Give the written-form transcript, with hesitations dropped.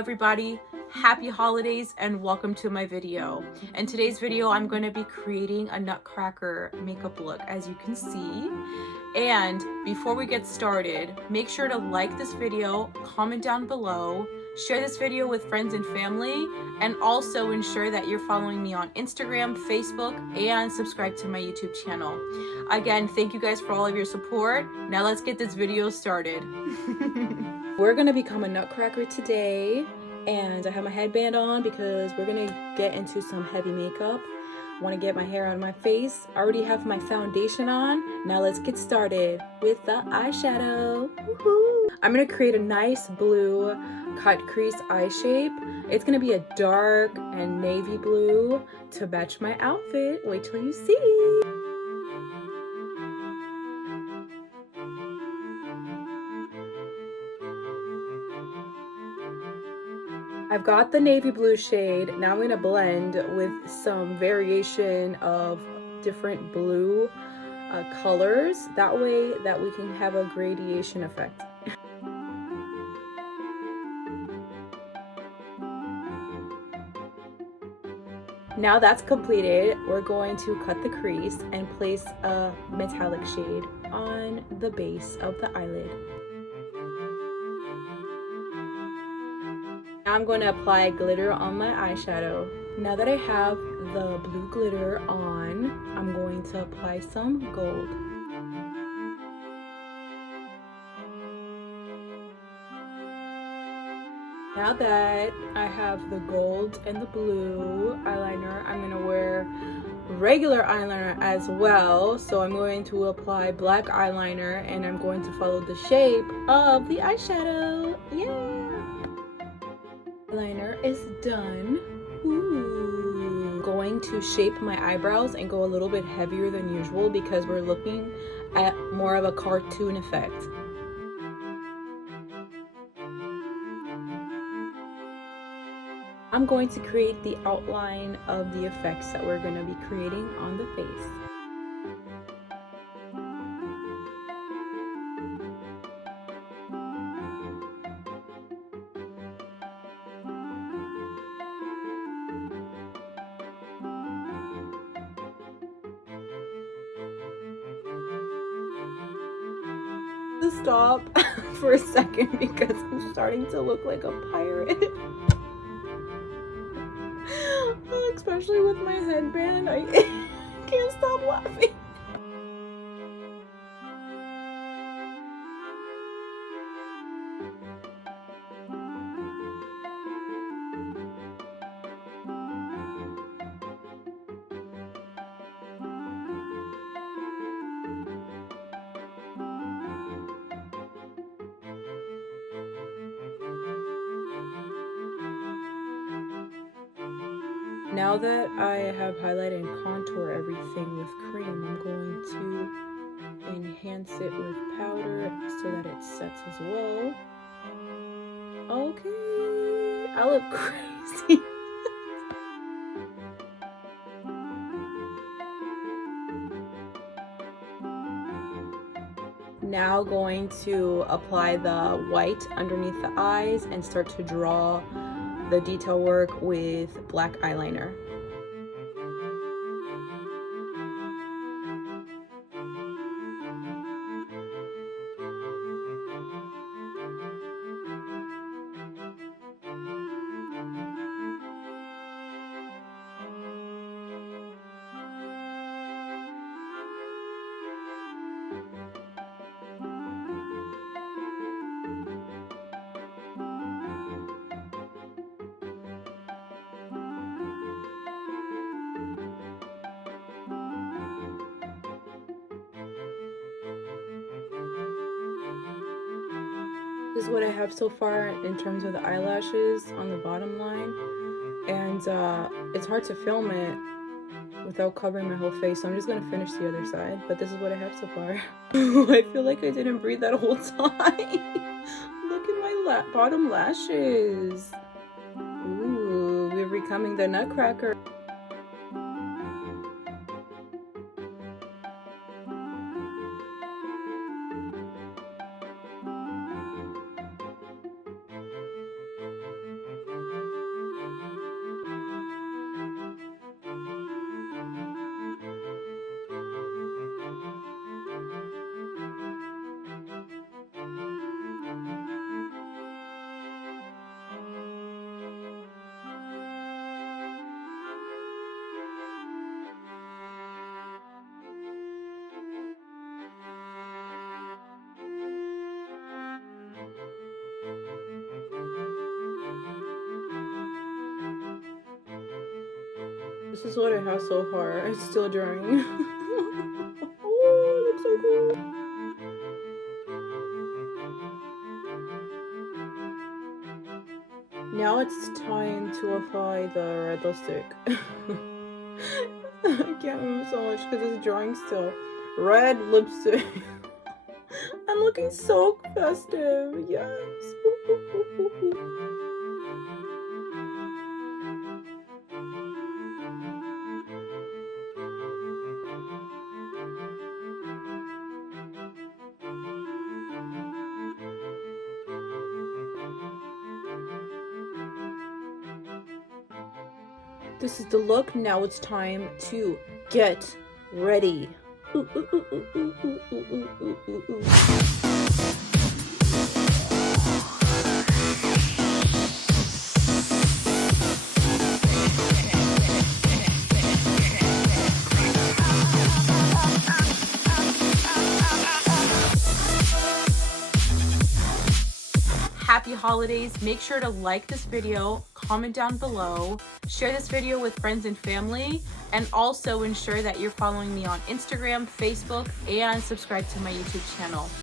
everybody, happy holidays and welcome to my video. In today's video I'm going to be creating a NutCracker makeup look, as you can see. And before we get started, make sure to like this video, comment down below, share this video with friends and family, and also ensure that you're following me on Instagram, Facebook, and subscribe to my YouTube channel. Again, thank you guys for all of your support. Now let's get this video started. We're gonna become a NutCracker today, and I have my headband on because we're gonna get into some heavy makeup. I want to get my hair out of my face. I already have my foundation on. Now let's get started with the eyeshadow. Woohoo! I'm gonna create a nice blue cut crease eye shape. It's gonna be a dark and navy blue to match my outfit. Wait till you see. I've got the navy blue shade. Now I'm going to blend with some variation of different blue colors. That way that we can have a gradation effect. Now that's completed, we're going to cut the crease and place a metallic shade on the base of the eyelid. Now I'm going to apply glitter on my eyeshadow. Now that I have the blue glitter on, I'm going to apply some gold. Now that I have the gold and the blue eyeliner, I'm going to wear regular eyeliner as well. So I'm going to apply black eyeliner and I'm going to follow the shape of the eyeshadow. Yeah! Eyeliner is done. Ooh. Going to shape my eyebrows and go a little bit heavier than usual because we're looking at more of a cartoon effect. I'm going to create the outline of the effects that we're going to be creating on the face. To stop for a second because I'm starting to look like a pirate. Especially with my headband, I can't stop laughing. Now that I have highlighted and contour everything with cream, I'm going to enhance it with powder so that it sets as well. Okay, I look crazy. Now going to apply the white underneath the eyes and start to draw the detail work with black eyeliner. This is what I have so far in terms of the eyelashes on the bottom line, and it's hard to film it without covering my whole face, so I'm just gonna finish the other side, but this is what I have so far. I feel like I didn't breathe that whole time. Look at my bottom lashes. Ooh, we're becoming the NutCracker. This is what I have so far. It's still drying. Oh, it looks so cool. Now it's time to apply the red lipstick. I can't move so much because it's drying still. Red lipstick. I'm looking so festive. Yes. This is the look. Now it's time to get ready. Ooh, ooh, ooh, ooh, ooh, ooh, ooh, ooh, ooh, ooh. Happy holidays. Make sure to like this video, comment down below, share this video with friends and family, and also ensure that you're following me on Instagram, Facebook, and subscribe to my YouTube channel.